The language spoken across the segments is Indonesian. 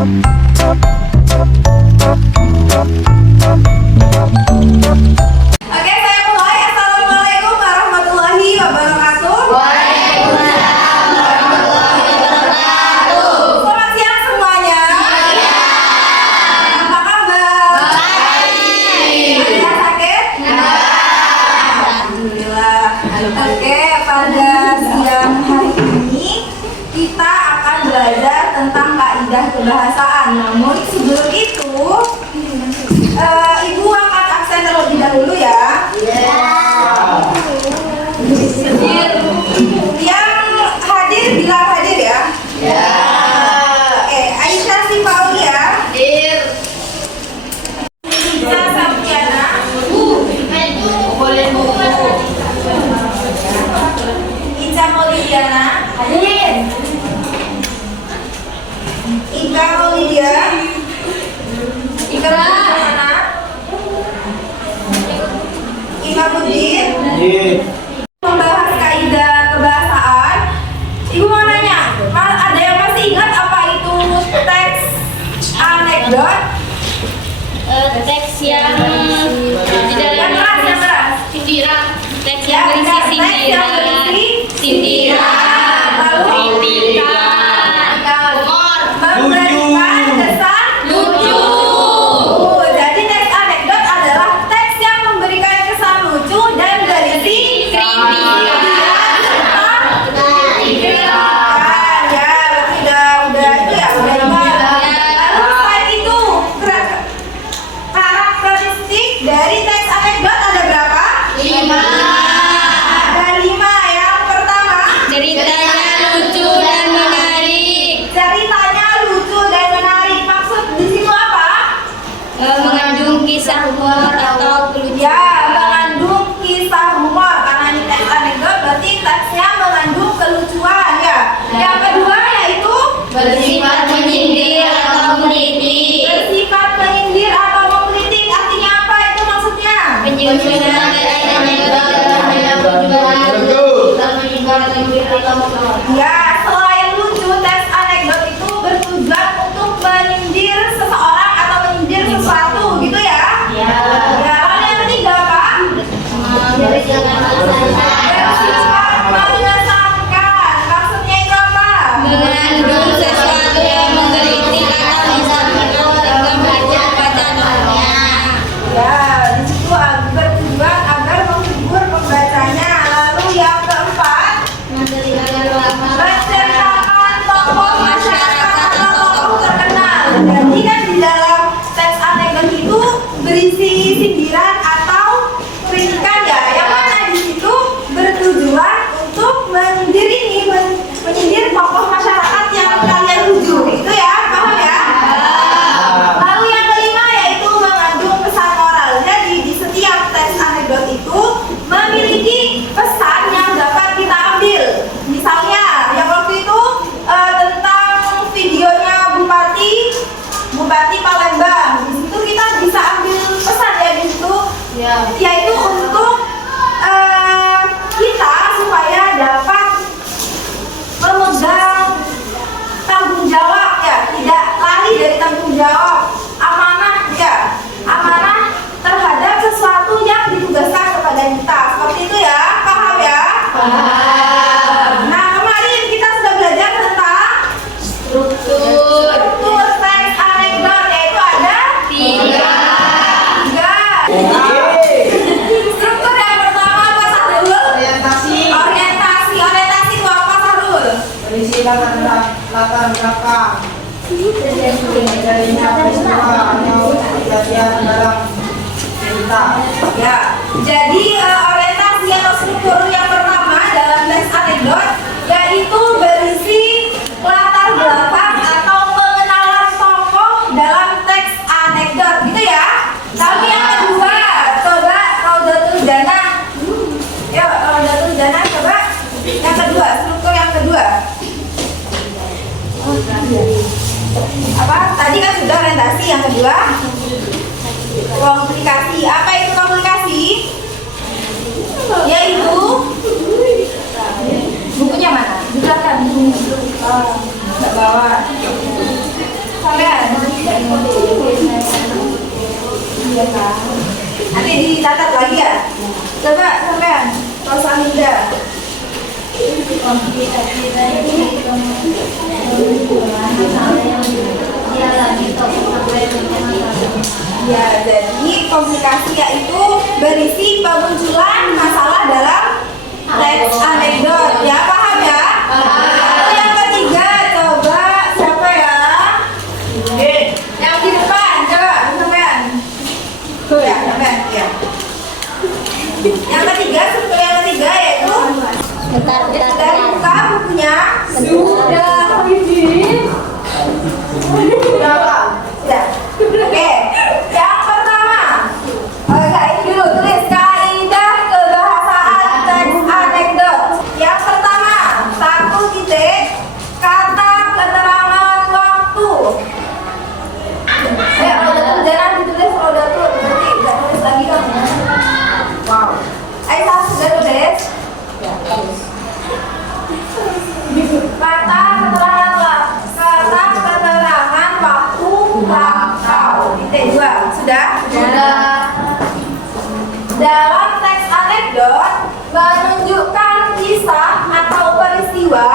Oke, saya mulai. Assalamualaikum warahmatullahi wabarakatuh. Waalaikumsalam warahmatullahi wabarakatuh. Selamat siang semuanya. Iya. Apa kabar? Baik. Ada yang sakit? Enggak. Alhamdulillah. Oke, pada siang hari ini kita akan belajar tentang kaidah kebahasaan. Namun sebelum itu, Ibu angkat aksen terlebih dahulu ya. Yang hadir bilang hadir ya. Oke, Aisyah Sifauli ya. Iza Safiana. Ica Maulidiana. Ika Maulidia. Ika mana? Ika Budin. Membahas kaidah kebahasaan. Ibu mau nanya, ada yang masih ingat apa itu teks anekdot? Teks yang di Yang dalamnya keras, yang keras. sindiran, teks Ya, yang berisi benar. Teks yang sindiran, berisi sindiran, lalu kritikan, humor, memberikan kesan lucu. Jadi teks anekdot adalah teks yang memberikan kesan lucu dan berisi Kritikan. Ya, udah itu ya, udah ingat. Lalu selain itu, karakteristik dari teks anekdot ada berapa? 5. Ada 5. Yang pertama, Ceritanya lucu dan menarik, ceritanya lucu dan menarik. Maksud di situ apa? mengandung kisah humor atau kelucuan. Ya, mengandung kisah humor. Karena ini teks anekdot, berarti teksnya mengandung kelucuan ya. Yang kedua yaitu Bersifat menyindir atau mengkritik. bersifat menyindir atau mengkritik. Artinya apa itu maksudnya? Penyusunan teks anekdot terhadap tujuan untuk menghibur atau membawa. Ya, selain lucu, teks anekdot itu bertujuan untuk menyindir seseorang atau menyindir sesuatu gitu ya. Ya. Ya, lalu yang ketiga apa? Memberikan Bersifat mengesankan. Maksudnya itu apa? mengandung sesuatu yang mengkritik atau mensampaikan gambarnya pada notnya. Ya, di situ bertujuan agar menghibur pembacanya. Lalu yang keempat, menceritakan tokoh masyarakat atau tokoh terkenal. Jadi kan di dalam teks anekdot itu berisi sindiran atau kritikan ya. Yang mana di situ bertujuan untuk menyindir menyindir tokoh masyarakat yang kalian tuju. Itu ya, paham ya? Lalu yang kelima yaitu mengandung pesan moral. Jadi di setiap teks anekdot itu memiliki pesan yang dapat kita ambil. Misalnya yang waktu itu tentang videonya Bupati Palembang. Di situ kita bisa ambil pesan ya di situ, yaitu untuk kita supaya dapat memegang tanggung jawab ya, tidak lari dari tanggung jawab, amanah ya, amanah terhadap sesuatu yang ditugaskan kepada kita. Seperti itu ya, paham ya? Nah, kemarin kita sudah belajar tentang struktur teks anekdot, yaitu ada 3. Struktur yang pertama apa, Sahrul? Orientasi itu apa, Sahrul? Berisi latar belakang terjadinya peristiwa atau kejadian dalam cerita. Ya, jadi orientasi atau struktur yang pertama dalam teks anekdot yaitu berisi latar belakang atau pengenalan tokoh dalam teks anekdot, gitu ya. Tapi yang kedua, coba Raudatul Jannah. Ya, Raudatul Jannah coba. Yang kedua, struktur yang kedua. Apa? Tadi kan sudah orientasi, yang kedua komunikasi. Apa itu komunikasi? Yaitu bukunya mana? Di belakang. Nggak bawa. Sampai dicatat lagi ya. Coba sampean, Rosalinda. Ya, jadi komplikasi yaitu berisi pemunculan masalah dalam teks anekdot. Ya, paham ya? Lalu yang ketiga, coba siapa ya? Yang di depan, coba sampean. Ya, sampean. Ya. Yang ketiga, sebetulnya yang ketiga yaitu Bentar. sudah buka bukunya. Sudah. Sudah apa? Sudah. Oke. Yang pertama, ini dulu tulis kaidah kebahasaan teks anekdot. Yang pertama, 1 titik kata keterangan waktu. Roda tuh jangan ditulis roda tuh, nanti nggak tulis lagi kamu. Wow. Ayo sudah tulis. Kata keterangan waktu lampau. Titik 2. Sudah? Dalam teks anekdot menunjukkan kisah atau peristiwa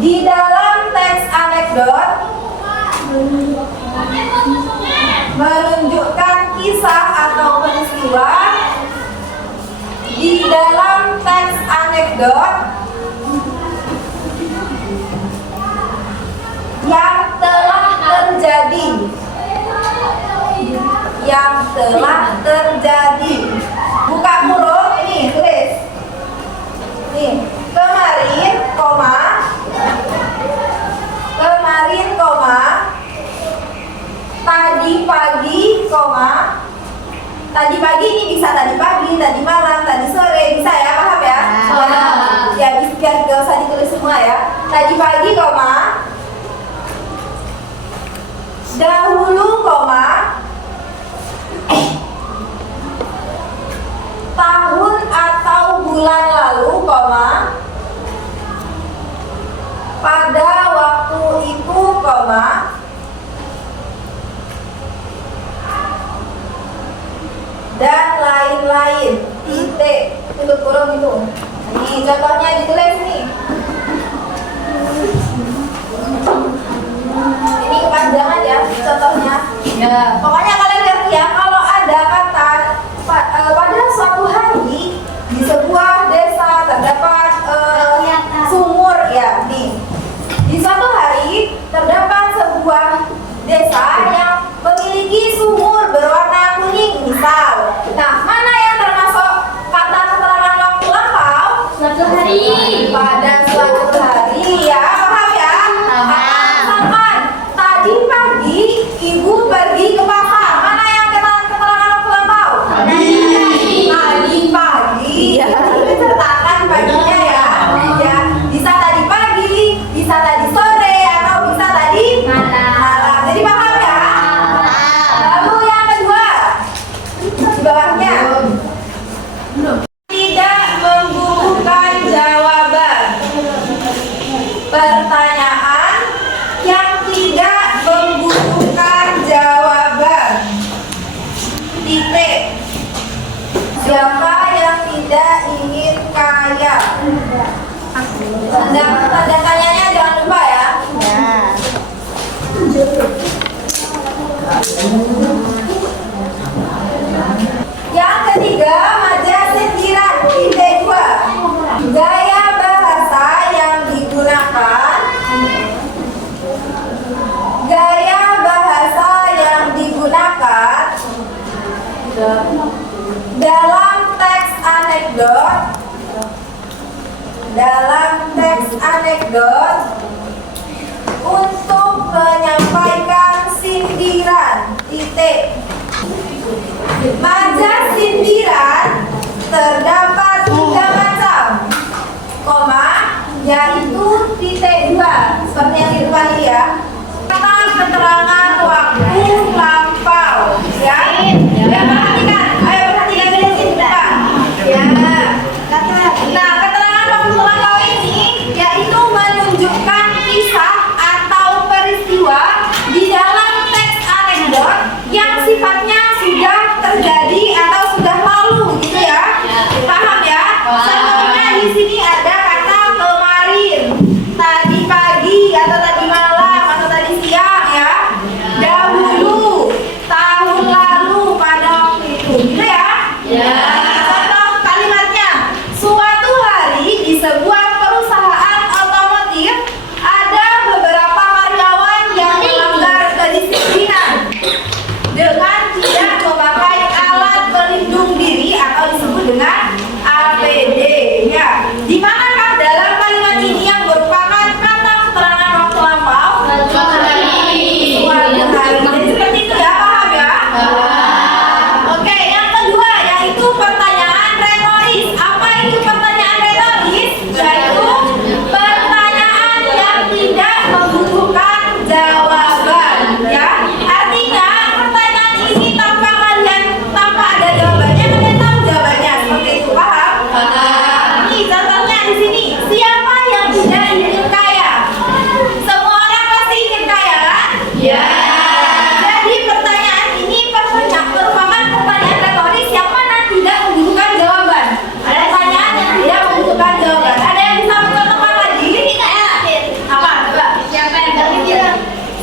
di dalam teks anekdot menunjukkan kisah atau peristiwa di dalam teks anekdot yang telah terjadi. Buka huruf ini, tulis. Nih, kemarin, tadi pagi ini bisa tadi pagi, tadi malam, tadi sore, bisa ya, paham ya? Ya, biar gak usah ditulis semua ya. Tadi pagi, dahulu, tahun atau bulan lalu, pada waktu itu, dan lain-lain. Titik. Tutup kurung itu. Ini contohnya ditulis nih. Ini kepanjangan ya contohnya. Ya. Pokoknya kalian ngerti ya, kalau ada kata pada suatu hari di sebuah desa terdapat sumur ya nih. Di suatu hari terdapat sebuah desa yang memiliki sumur berwarna kuning misal. Nah, mana yang termasuk kata keterangan waktu lampau? Suatu hari. Pada suatu hari ya, paham ya? Misalkan tadi pagi ibu pergi ke pasar. Mana yang keterangan waktu lampau? Tadi pagi. Diceritakan paginya ya. Ya, bisa tadi pagi, bisa tadi sore, atau bisa tadi malam. Jadi paham ya? Lalu yang kedua, di bawahnya tidak membubuhkan jawaban. Pertanyaan yang tidak membutuhkan jawaban. Titik. Siapa yang tidak ingin kaya? Tanda tanyanya jangan lupa ya. Yang ketiga, majaz sindiran. Titik 2. Gaya bahasa yang digunakan. Dalam teks anekdot untuk menyampaikan sindiran. Titik. Majaz sindiran terdapat 3 macam, yaitu titik 2 seperti yang di depan ini ya. Kata keterangan waktu lampau ya. Ya perhatikan, ayo perhatikan di sini depan. Ya. Nah, keterangan waktu lampau ini yaitu menunjukkan kisah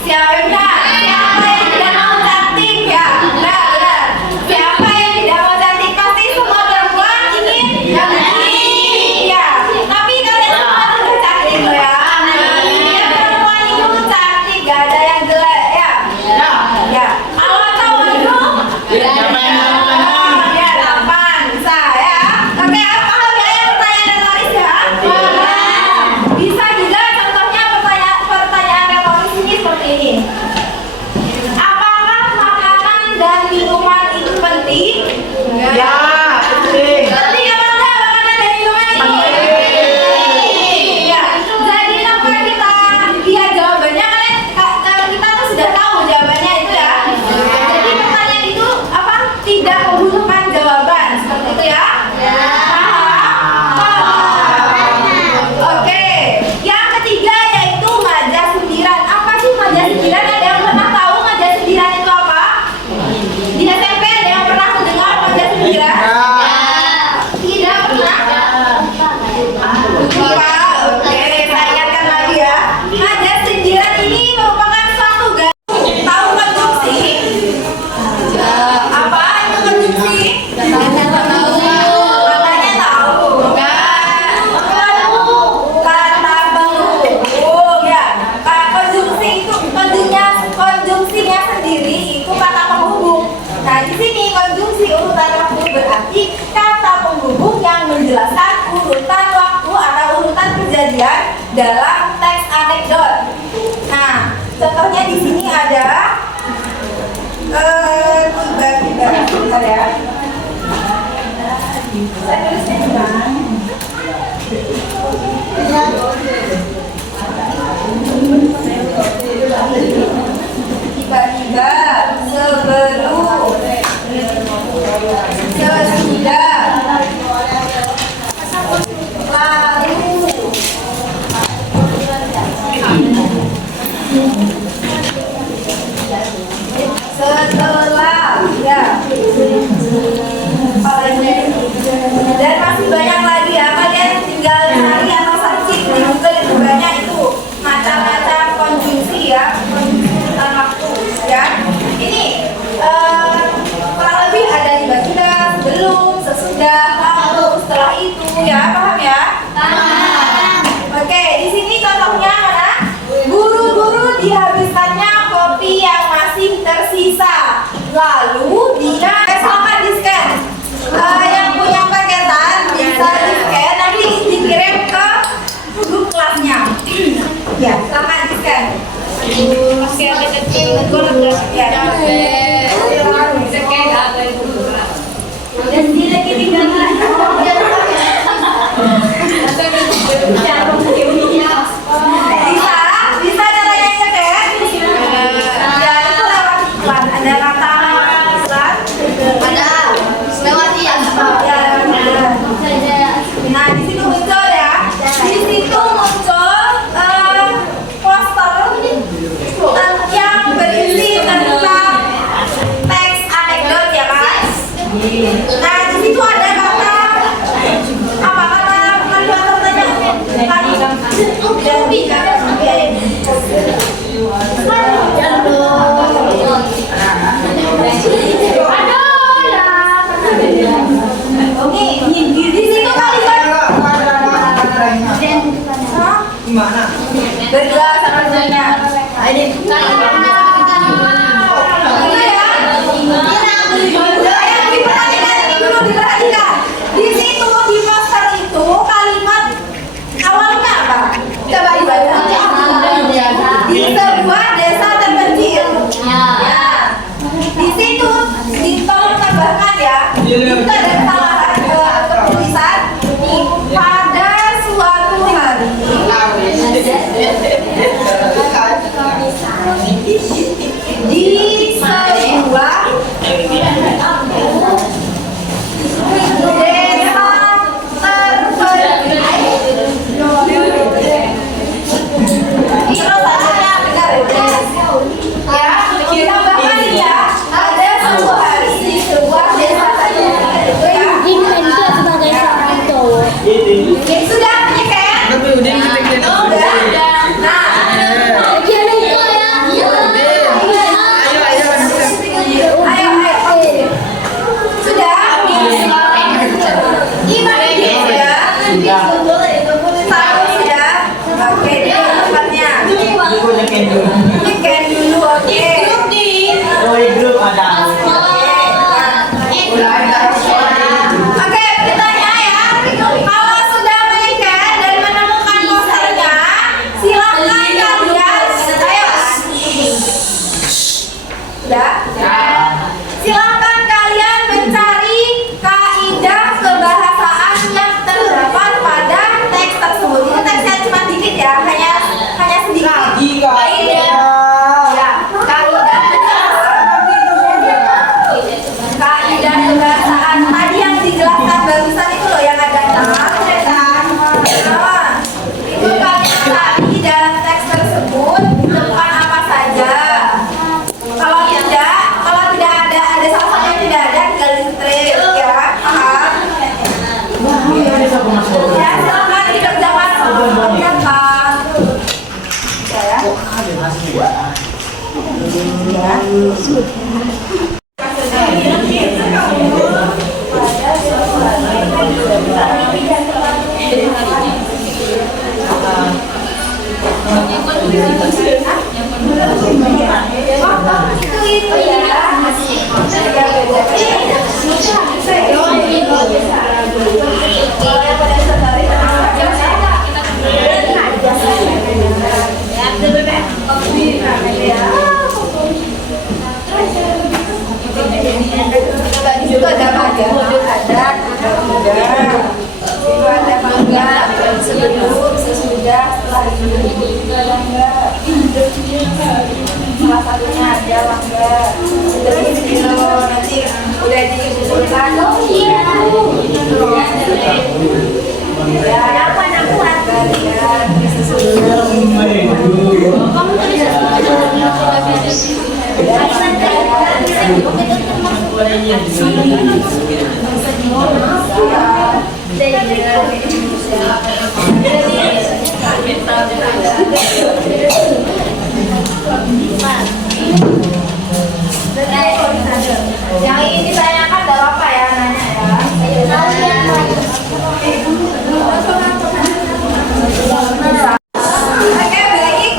Siapa yang tidak mau cantik ya? Benar. Siapa yang tidak mau cantik? Pasti semua perempuan ingin cantik ya. Tapi kalian semua sudah cantik loh ya. Ya perempuan itu cantik, gak ada yang jelek ya. Ya. Awal tahu itu? Ya 8 bisa ya. Oke, paham ya yang pertanyaan retoris ya? Bisa juga contohnya pertanyaan retoris ini seperti ini. Apakah makanan dan minuman itu penting? Ya, penting. Penting apa enggak makanan dan minuman itu? Ya. Jadi sampai kita lihat jawabannya kita tuh sudah tahu jawabannya itu ya. Jadi pertanyaan itu apa? Tidak membutuhkan jawaban seperti itu ya? Oke, yang ketiga yaitu maja sindiran. Apa sih maja sindiran? Ada yang pernah tahu maja sindiran itu apa? Di SMP ada yang pernah mendengar maja sindiran? Tidak pernah? Lupa. Oke, saya ingatkan lagi ya. Maja sindiran ini merupakan suatu gaya. Tahu konjungsi? Apa itu konjungsi? Katanya tahu. Kata penghubung ya. Konjungsi itu konjungsinya sendiri itu kata penghubung. Nah di sini konjungsi urutan waktu berarti kata penghubung yang menjelaskan urutan waktu atau urutan kejadian dalam teks anekdot. Nah contohnya di sini ada tiga bentar ya. Saya tulisnya di mana? Tiba-tiba, sebelum, sesudah, lalu, setelah, ya. Dan masih banyak lagi ya, kalian tinggal cari atau searching di Google itu banyak itu macam-macam konjungsi ya, konjungsi urutan waktu ya. Ini kurang lebih ada tiba-tiba, sebelum, sesudah, lalu, setelah itu ya, paham ya? Oke, di sini contohnya mana? Buru-buru dihabiskannya kopi yang masih tersisa. Lalu dia silakan di-scan. Yang punya paketan bisa di-scan nanti dikirim ke grup kelasnya. Ya, silakan di-scan. Dan lagi tinggal bisa caranya nyetek. Ya itu lewat iklan. Ada kata iklan. Nah di situ muncul ya. Di situ muncul poster yang berisi tentang teks anekdot ya kan. Nah di situ ada kata apa kata Gimana? berdua sama Zana. Ini diperhatikan. Di situ di poster itu kalimat awalnya apa? Coba dibaca. Di sebuah desa terpencil. Ya. Di situ ditolong tambahkan ya. Itu ada kesalahan ketulisan pada suatu hari. Di sebuah Sudah punya kan? Sudah. Nah, Itu ya. Itu ada mangga, ada itu ada mangga sebelum, sesudah, setelah itu mangga. Salah satunya ada mangga. Terus nanti udah dikumpulkan. Oh iya. Ya, apa nak buat kalian sesudah. Kamu yang ini ditanyakan ada apa ya nanya ya. Oke, baik.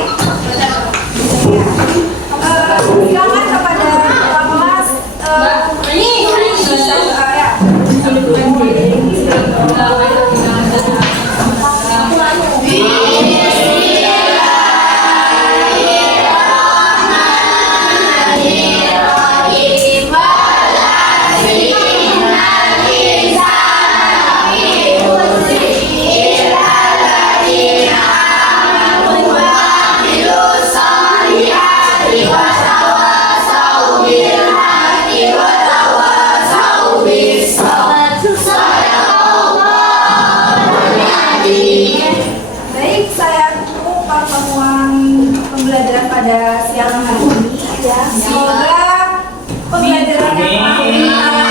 Silakan kepada kelas Baik, saya tutup pertemuan pembelajaran pada siang hari ini ya. Semoga pembelajaran yang kemarin